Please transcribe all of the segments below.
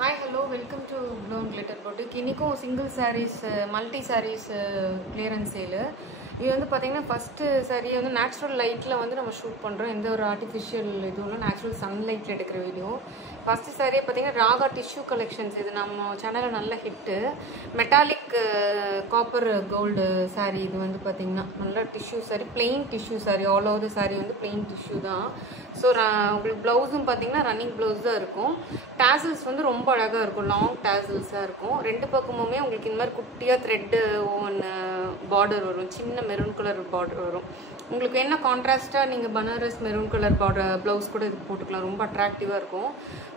Hi, hello, welcome to Blown Glitter Boutique. இன்னைக்கும் single sarees, multi sarees clearance sale. இது வந்து பாத்தீங்கன்னா first saree வந்து நேச்சுரல் லைட்ல வந்து நம்ம ஷூட் பண்றோம். எந்த ஒரு ஆர்ட்டிஃபிஷியல் இதுவும் இல்ல, நேச்சுரல் சன்லைட்ல எடுக்கிற வீடியோ. ஃபர்ஸ்ட் saree பாத்தீங்கன்னா ராகா டிஷ்யூ கலெக்ஷன்ஸ். இது நம்ம சேனல்ல நல்ல hit. Metallic copper gold saree. இது வந்து பாத்தீங்கன்னா நல்ல tissue saree, plain tissue saree. All over saree வந்து plain டிஷ்யூ தான். ஸோ உங்களுக்கு ப்ளவுஸும் பார்த்தீங்கன்னா ரன்னிங் ப்ளவுஸ் தான் இருக்கும். டேசல்ஸ் வந்து ரொம்ப அழகாக இருக்கும், லாங் டேசல்ஸாக இருக்கும். ரெண்டு பக்கமுமே உங்களுக்கு இந்த மாதிரி குட்டியாக த்ரெட்டு ஒன்று பார்டர் வரும், சின்ன மெரூன் கலர் பார்டர் வரும். உங்களுக்கு என்ன கான்ட்ராஸ்ட்டாக நீங்கள் Banaras maroon colour border blouse கூட இதுக்கு போட்டுக்கலாம், ரொம்ப அட்ராக்டிவாக இருக்கும்.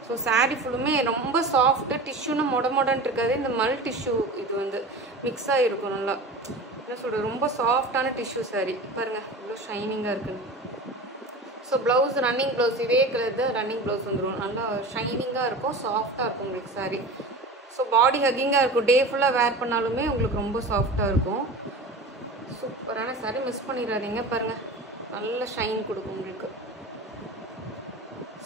ஸோ சாரீ ஃபுல்லுமே ரொம்ப சாஃப்ட்டு, டிஷ்யூன்னு மொடன்னு இருக்காது. இந்த மல் டிஷ்யூ இது வந்து மிக்ஸ் ஆகிருக்கும், நல்லா என்ன சொல்கிறது, ரொம்ப சாஃப்டான டிஷ்யூ சாரீ. பாருங்கள் இவ்வளோ ஷைனிங்காக இருக்குன்னு. ஸோ ப்ளவுஸ் ரன்னிங் ப்ளவுஸ் இதே கலர் தான் ரன்னிங் ப்ளவுஸ் வந்துடும். நல்லா ஷைனிங்காக இருக்கும், சாஃப்டாக இருக்கும் உங்களுக்கு சாரீ. ஸோ பாடி ஹக்கிங்காக இருக்கும், டே ஃபுல்லாக வேர் பண்ணாலுமே உங்களுக்கு ரொம்ப சாஃப்டாக இருக்கும். சூப்பரான சாரீ, மிஸ் பண்ணிடாதீங்க. பாருங்கள் நல்ல ஷைன் கொடுக்கும் உங்களுக்கு.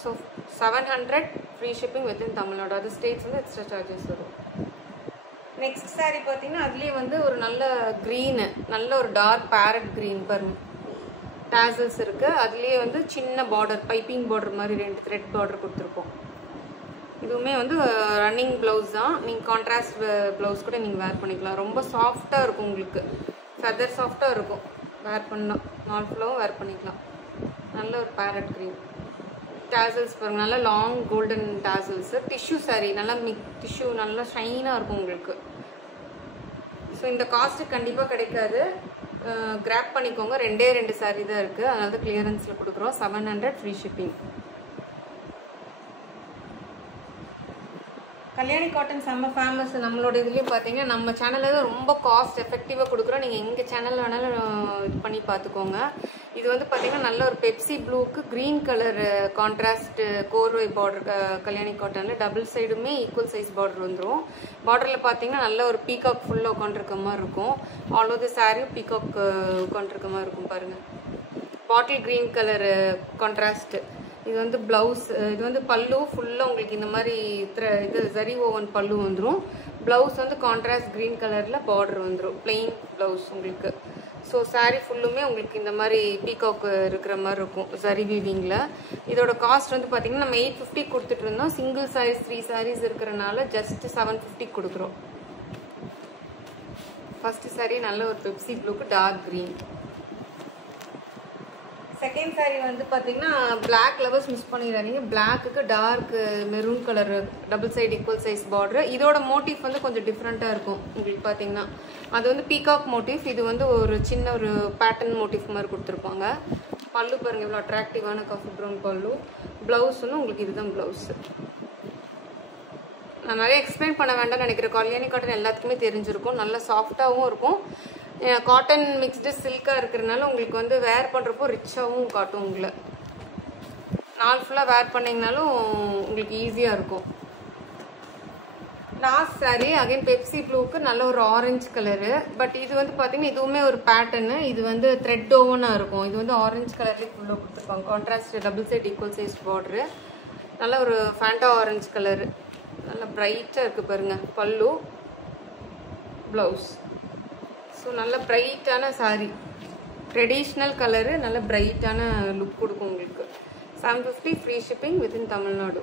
So 700 free shipping within Tamil Nadu. அது ஸ்டேட்ஸ் வந்து எக்ஸ்ட்ரா சார்ஜஸ் வரும். நெக்ஸ்ட் சாரீ பார்த்தீங்கன்னா அதுலேயே வந்து ஒரு நல்ல க்ரீனு, நல்ல ஒரு டார்க் பேரட் க்ரீன். பாருங்கள் டேசல்ஸ் இருக்கு, அதுலேயே வந்து சின்ன பார்டர், பைப்பிங் பார்டர் மாதிரி 2 த்ரெட் பார்டர் கொடுத்துருப்போம். இதுவுமே வந்து ரன்னிங் ப்ளவுஸ் தான். நீங்கள் கான்ட்ராஸ்ட் ப்ளவுஸ் கூட நீங்கள் வேர் பண்ணிக்கலாம். ரொம்ப சாஃப்டாக இருக்கும் உங்களுக்கு, ஃபெதர் சாஃப்டாக இருக்கும். வேர் பண்ணலாம், நாள் ஃபுல்லாகவும் வேர் பண்ணிக்கலாம். நல்ல ஒரு பேரட் க்ரீன். டேசல்ஸ் பாருங்கள், நல்லா long golden tassels. Tissue sari, நல்லா டிஷ்யூ நல்லா ஷைனாக இருக்கும் உங்களுக்கு. ஸோ இந்த காஸ்ட்டு கண்டிப்பாக கிடைக்காது, கிராப் பண்ணிக்கோங்க. 2 சாரீ தான் இருக்குது, அதனால தான் கிளியரன்ஸில் கொடுக்குறோம். 700 ஃப்ரீ ஷிப்பிங். கல்யாணி காட்டன் செம்ம ஃபேமஸ். நம்மளோட இதுலேயும் பார்த்தீங்கன்னா நம்ம சேனலில் ரொம்ப காஸ்ட் எஃபெக்டிவாக கொடுக்குறோம். நீங்கள் எங்கள் சேனலில் வேணாலும் இது பண்ணி பார்த்துக்கோங்க. இது வந்து பார்த்தீங்கன்னா நல்ல ஒரு பெப்சி ப்ளூக்கு க்ரீன் கலர் கான்ட்ராஸ்ட் கோர்வை பார்டர். கல்யாணி காட்டனில் டபுள் சைடுமே ஈக்குவல் சைஸ் பார்டர் வந்துடும். பார்டரில் பார்த்தீங்கன்னா நல்ல ஒரு பீகாக் ஃபுல்லாக உட்காந்துருக்க மாதிரி இருக்கும். ஆல் ஓவர் தி சாரியும் பீகாக் உட்காந்துருக்க மாதிரி இருக்கும். பாருங்கள் பாட்டில் க்ரீன் கலர் கான்ட்ராஸ்ட். இது வந்து ப்ளவுஸ், இது வந்து பல்லு ஃபுல்லாக உங்களுக்கு இந்த மாதிரி இது ஜரி ஓவன் பல்லு வந்துடும். ப்ளவுஸ் வந்து கான்ட்ராஸ்ட் க்ரீன் கலரில் பார்டர் வந்துடும், பிளெயின் ப்ளவுஸ் உங்களுக்கு. ஸோ சாரீ ஃபுல்லுமே உங்களுக்கு இந்த மாதிரி பீகாக் இருக்கிற மாதிரி இருக்கும் ஜரி வீவிங்கில். இதோட காஸ்ட் வந்து பார்த்தீங்கன்னா நம்ம 850 கொடுத்துட்டு இருந்தோம். சிங்கிள் சாரீஸ் 3 சாரீஸ் இருக்கிறனால ஜஸ்ட் 750 கொடுக்குறோம். ஃபர்ஸ்ட் சாரீ நல்ல ஒரு பெப்சி ப்ளூக்கு டார்க் க்ரீன். செகண்ட் சாரீ வந்து பார்த்தீங்கன்னா பிளாக் லவர்ஸ் மிஸ் பண்ணிடாதீங்க. பிளாக்குக்கு dark maroon colour double side equal size border. இதோட மோட்டிவ் வந்து கொஞ்சம் டிஃப்ரெண்ட்டாக இருக்கும் உங்களுக்கு பார்த்தீங்கன்னா. அது வந்து பீகாக் மோட்டிவ், இது வந்து ஒரு சின்ன ஒரு பேட்டர்ன் மோட்டிவ் மாதிரி கொடுத்துருப்பாங்க. பல்லு பாருங்கள் இவ்வளோ அட்ராக்டிவான காஃபி ப்ரௌன் பல்லு. ப்ளவுஸ் வந்து உங்களுக்கு இதுதான் ப்ளவுஸ். நான் நிறைய எக்ஸ்பிளைன் பண்ண வேண்டாம்னு நினைக்கிறேன். கல்யாணி காட்டன் எல்லாத்துக்குமே தெரிஞ்சிருக்கும், நல்லா சாஃப்டாகவும் இருக்கும். காட்டன் மிக்ஸ்டு சில்காக இருக்கிறதுனால உங்களுக்கு வந்து வேர் பண்ணுறப்போ ரிச்சாகவும் காட்டும். உங்களை நாள் ஃபுல்லாக வேர் பண்ணிங்கனாலும் உங்களுக்கு ஈஸியாக இருக்கும். லாஸ்ட் சாரீ அகைன் பெப்சி ப்ளூக்கு நல்ல ஒரு ஆரஞ்சு கலரு. பட் இது வந்து பார்த்தீங்கன்னா இதுவுமே ஒரு பேட்டர்னு. இது வந்து த்ரெட் ஓவனாக இருக்கும். இது வந்து ஆரஞ்சு கலர்லேயே ஃபுல்லாக கொடுத்துருப்பாங்க, contrast double side equal size border. நல்ல ஒரு ஃபேண்டா ஆரஞ்சு கலரு, நல்லா பிரைட்டாக இருக்குது பாருங்கள். பல்லு ப்ளவுஸ். ஸோ நல்ல பிரைட்டான சாரீ, ட்ரெடிஷ்னல் கலரு, நல்ல பிரைட்டான லுக் கொடுக்கும் உங்களுக்கு. 750 ஃப்ரீ ஷிப்பிங் வித்தின் தமிழ்நாடு.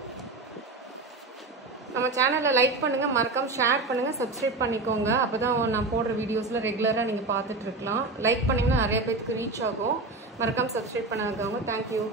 நம்ம சேனலை லைக் பண்ணுங்கள், மறக்காம ஷேர் பண்ணுங்கள், சப்ஸ்கிரைப் பண்ணிக்கோங்க. அப்போ தான் நான் போடுற வீடியோஸில் ரெகுலராக நீங்கள் பார்த்துட்ருக்கலாம். லைக் பண்ணிங்கன்னா நிறைய பேருக்கு ரீச் ஆகும். மறக்காம சப்ஸ்கிரைப் பண்ணாதவங்க தேங்க்யூ.